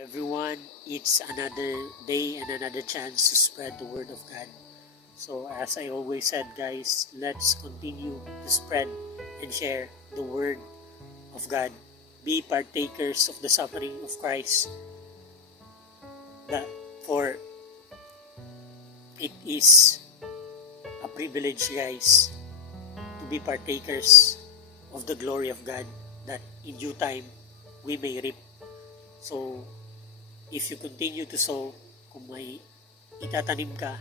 Everyone, it's another day and another chance to spread the word of God. So as I always said, guys, let's continue to spread and share the word of God. Be partakers of the suffering of Christ. For it is a privilege, guys, to be partakers of the glory of God, that in due time we may reap. So if you continue to sow, kung may itatanim ka,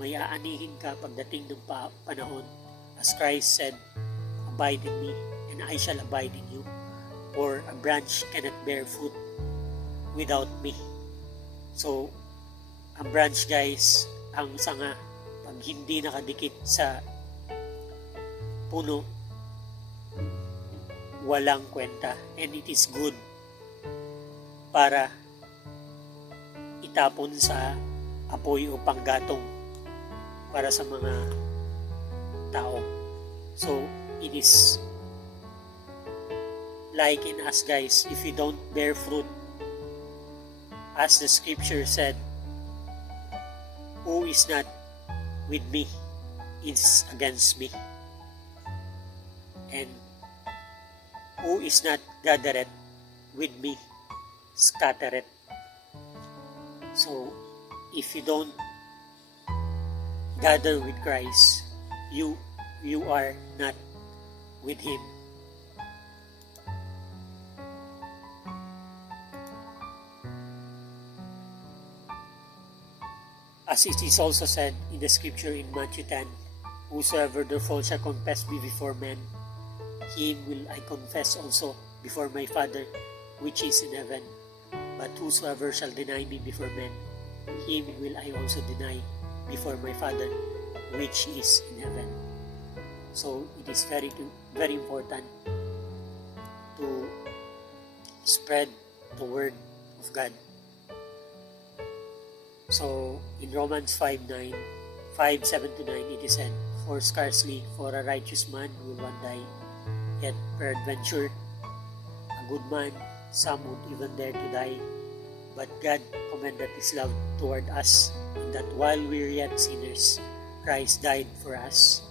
may aanihin ka pagdating ng panahon. As Christ said, abide in me and I shall abide in you. For a branch cannot bear fruit without me. So, ang branch, guys, ang sanga, pag hindi nakadikit sa puno, walang kwenta. And it is good para itapon sa apoy o panggatong para sa mga tao. So, it is like in us, guys, if you don't bear fruit, as the scripture said, who is not with me is against me, and who is not gathered with me scattereth. So, if you don't gather with Christ, you are not with Him. As it is also said in the scripture in Matthew 10, whosoever therefore shall confess me before men, him will I confess also before my Father which is in heaven. But whosoever shall deny me before men, him will I also deny before my Father which is in heaven. So it is very important to spread the word of God. So in Romans 5:7-9, it is said, for scarcely for a righteous man will one die, yet peradventure a good man some would even dare to die. But God commended His love toward us, in that while we were yet sinners, Christ died for us.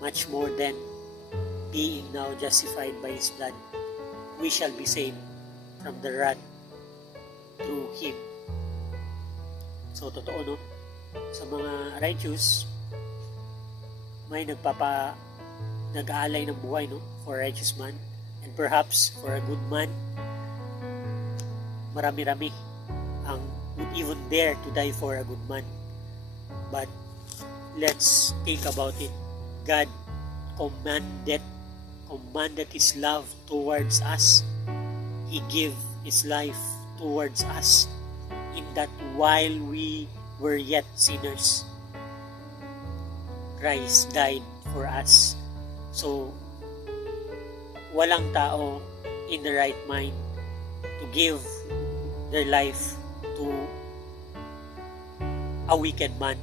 Much more then, being now justified by His blood, we shall be saved from the wrath through Him. So, totoo, no? Sa mga righteous, may nag-aalay ng buhay, no? For a righteous man. And perhaps, for a good man, marami-rami ang would even dare to die for a good man. But, let's think about it. God commanded His love towards us. He gave His life towards us, in that while we were yet sinners, Christ died for us. So, walang tao in the right mind to give their life to a wicked man.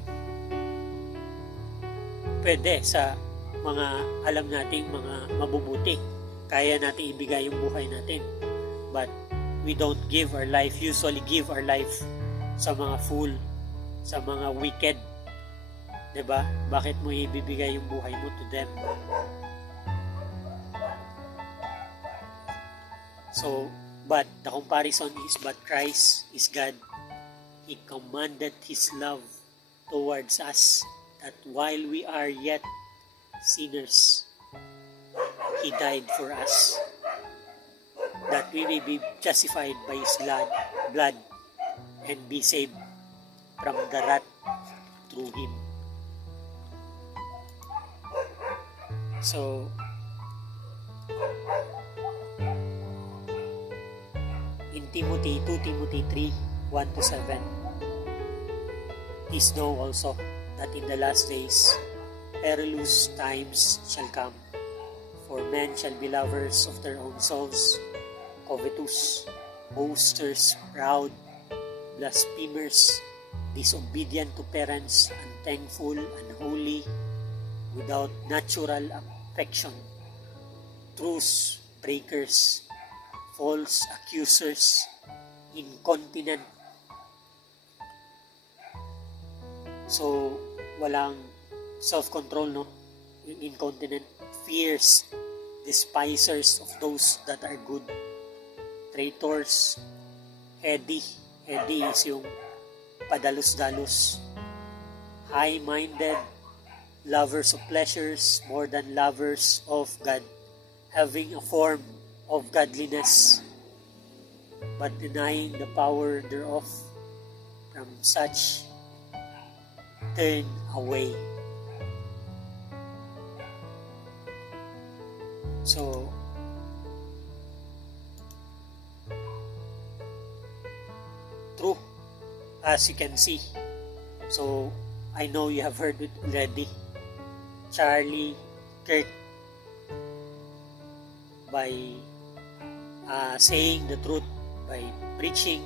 Pwede sa mga alam nating mga mabubuti, kaya natin ibigay yung buhay natin. But we don't usually give our life sa mga fool, sa mga wicked. Diba? Bakit mo ibibigay yung buhay mo to them? So, but the comparison is, but Christ is God. He commanded His love towards us, that while we are yet sinners, He died for us, that we may be justified by His blood and be saved from the wrath through Him. So, in 2 Timothy 3:1-7, please know also that in the last days perilous times shall come, for men shall be lovers of their own souls, covetous, boasters, proud, blasphemers, disobedient to parents, unthankful, unholy, without natural affection, truce breakers, false accusers, incontinent. So, walang self-control, no? Yung incontinent, fierce, despisers of those that are good, traitors, heady. Heady is yung padalos-dalos, high-minded, lovers of pleasures more than lovers of God, having a form of godliness, but denying the power thereof. From such turn away. So, true, as you can see. So, I know you have heard it already. Charlie Kirk, by saying the truth, by preaching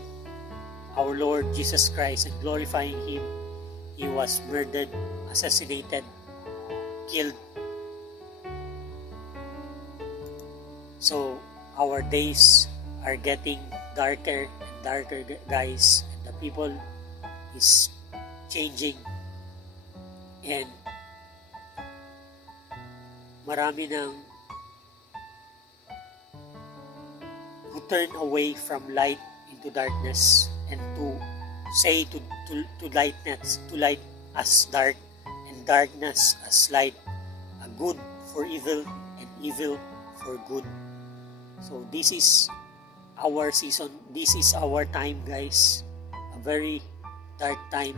our Lord Jesus Christ and glorifying Him, He was murdered, assassinated, killed. So, our days are getting darker and darker, guys, and the people is changing, and marami nang who turn away from light into darkness, and to say to light as dark and darkness as light, a good for evil and evil for good. So this is our season, this is our time, guys, a very dark time.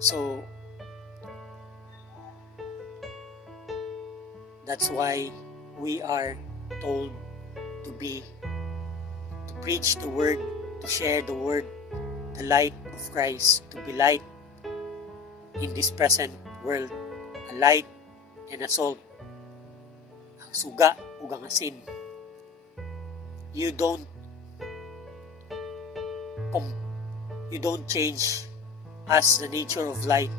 So that's why we are told to preach the word, to share the word, the light of Christ, to be light in this present world, a light and a salt, ang suga ug ang asin. You don't change as the nature of light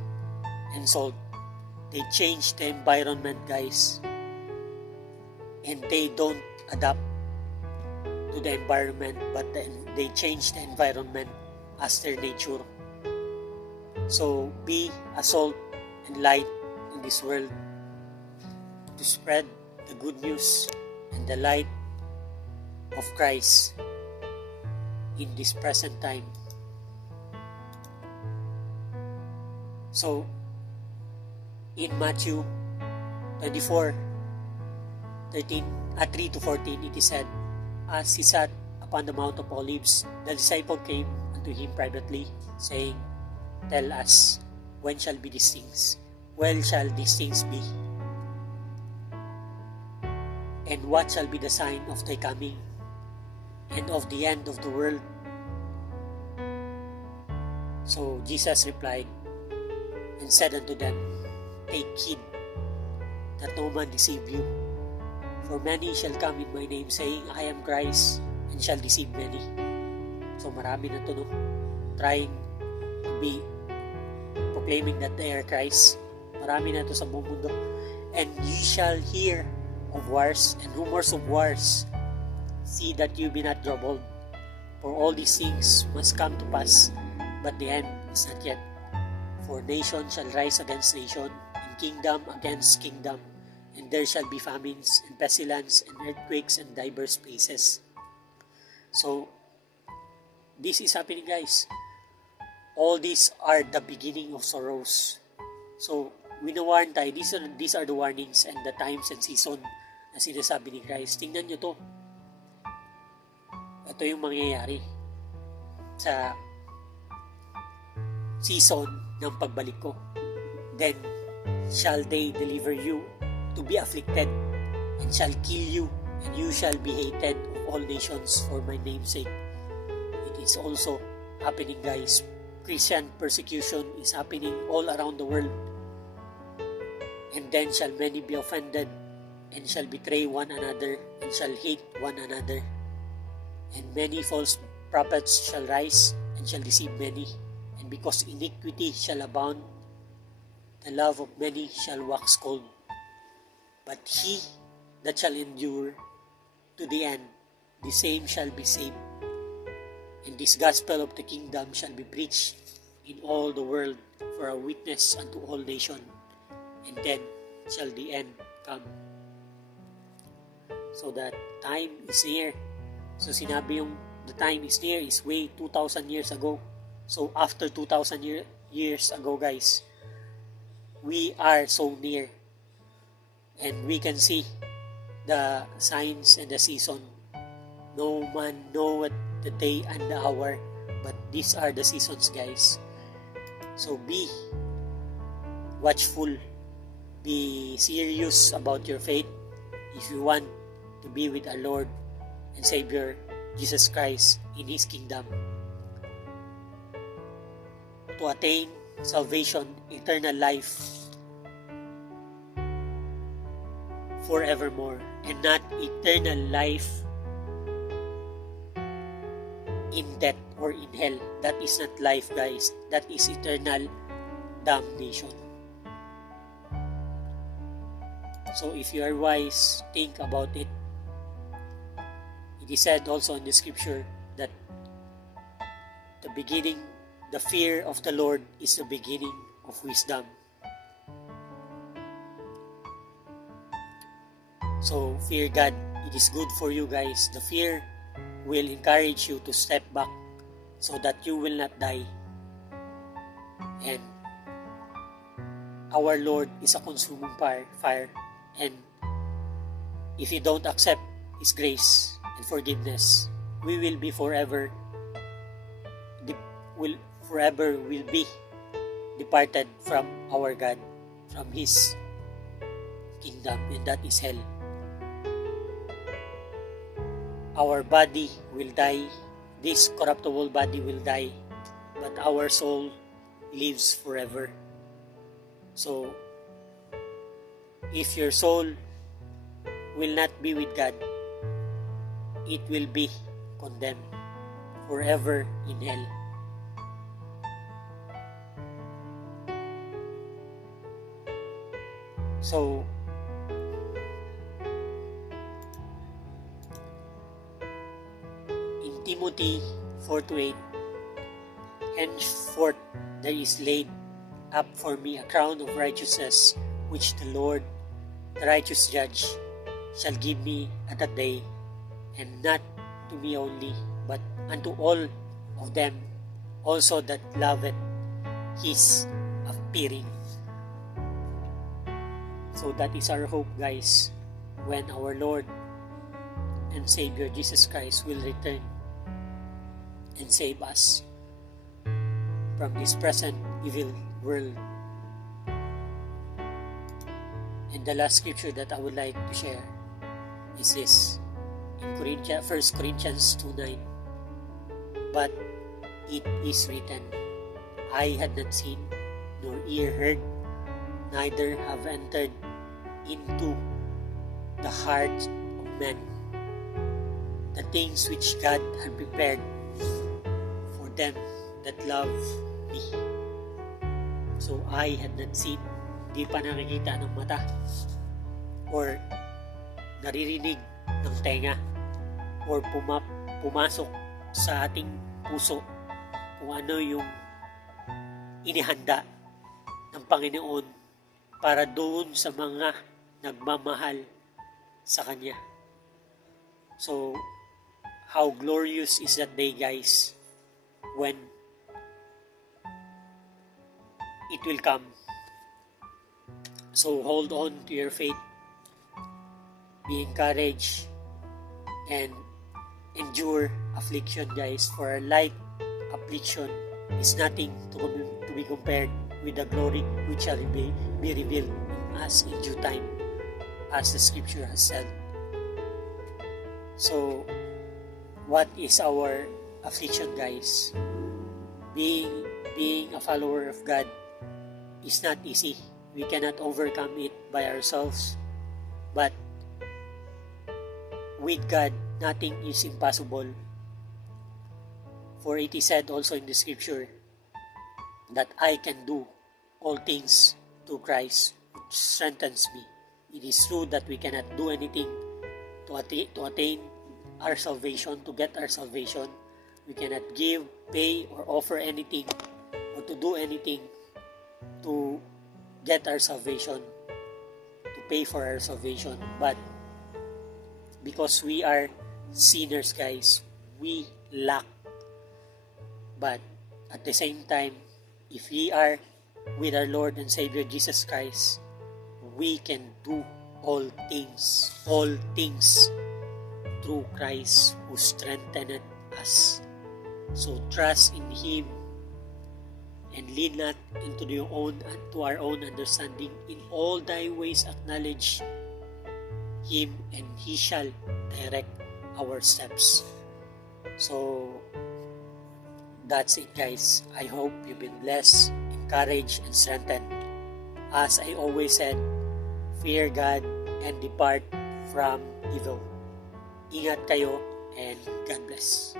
and salt. They change the environment, guys, and they don't adapt to the environment, but then they change the environment as their nature. So be a salt and light in this world, to spread the good news and the light of Christ in this present time. So in Matthew 24, 3 to 14, it is said, as he sat upon the Mount of Olives, the disciple came unto him privately, saying, tell us, when shall be these things? When shall these things be? And what shall be the sign of thy coming, and of the end of the world? So Jesus replied, and said unto them, take heed that no man deceive you. For many shall come in my name, saying, I am Christ, and shall deceive many. So marami na to, no? Trying to be proclaiming that they are Christ. Marami na to sa buong mundo. And you shall hear of wars and rumors of wars. See that you be not troubled. For all these things must come to pass, but the end is not yet. For nation shall rise against nation, and kingdom against kingdom. And there shall be famines, and pestilence, and earthquakes, and diverse places. So, this is happening, guys. All these are the beginning of sorrows. So, winawarn tayo. These are the warnings and the times and season na sinasabi ni Christ. Tingnan nyo to. Ito yung mangyayari sa season ng pagbalik ko. Then, shall they deliver you to be afflicted, and shall kill you, and you shall be hated of all nations for my name's sake. It is also happening, guys. Christian persecution is happening all around the world. And then shall many be offended, and shall betray one another, and shall hate one another. And many false prophets shall rise, and shall deceive many. And because iniquity shall abound, the love of many shall wax cold. But he that shall endure to the end, the same shall be saved. And this gospel of the kingdom shall be preached in all the world for a witness unto all nations, and then shall the end come. So that time is near. So sinabi yung the time is near is way 2,000 years ago. So after 2,000 years ago, guys, we are so near. And we can see the signs and the season. No man know what the day and the hour, but these are the seasons, guys. So be watchful, be serious about your faith if you want to be with our Lord and Savior Jesus Christ in His kingdom, to attain salvation, eternal life forevermore, and not eternal life in death or in hell. That is not life, guys. That is eternal damnation. So if you are wise, think about it. It is said also in the scripture that the fear of the Lord is the beginning of wisdom. So fear God. It is good for you, guys. The fear will encourage you to step back so that you will not die. And our Lord is a consuming fire. And if you don't accept His grace and forgiveness, we will be forever will be departed from our God, from His kingdom, and that is hell. Our body will die, this corruptible body will die, but our soul lives forever. So, if your soul will not be with God, it will be condemned forever in hell. So, in Timothy 4:8, henceforth there is laid up for me a crown of righteousness, which the Lord, the righteous judge, shall give me at that day, and not to me only, but unto all of them also that loveth His appearing. So that is our hope, guys, when our Lord and Savior Jesus Christ will return and save us from this present evil world. And the last scripture that I would like to share is this, in 1 Corinthians 2:9. But it is written, eye had not seen, nor ear heard, neither have entered into the heart of man the things which God had prepared for them that love me. So eye had not seen, di pa nakikita ng mata, or naririnig ng tenga, or pumasok sa ating puso kung ano yung inihanda ng Panginoon para doon sa mga nagmamahal sa Kanya. So, how glorious is that day, guys, when it will come. So, hold on to your faith, be encouraged, and endure affliction, guys, for a light affliction is nothing to be compared with the glory which shall be revealed in us in due time, as the scripture has said. So, what is our affliction, guys? Being a follower of God is not easy. We cannot overcome it by ourselves. But with God, nothing is impossible. For it is said also in the scripture that I can do all things through Christ which strengthens me. It is true that we cannot do anything to attain our salvation, to get our salvation. We cannot give, pay, or offer anything, or to do anything to get our salvation, to pay for our salvation. But because we are sinners, guys, we lack. But at the same time, if we are with our Lord and Savior Jesus Christ, we can do all things through Christ who strengthened us. So trust in Him and lean not into our own understanding. In all thy ways acknowledge Him, and He shall direct our steps. So that's it, guys. I hope you've been blessed, encouraged, and strengthened. As I always said, fear God and depart from evil. Ingat kayo, and God bless.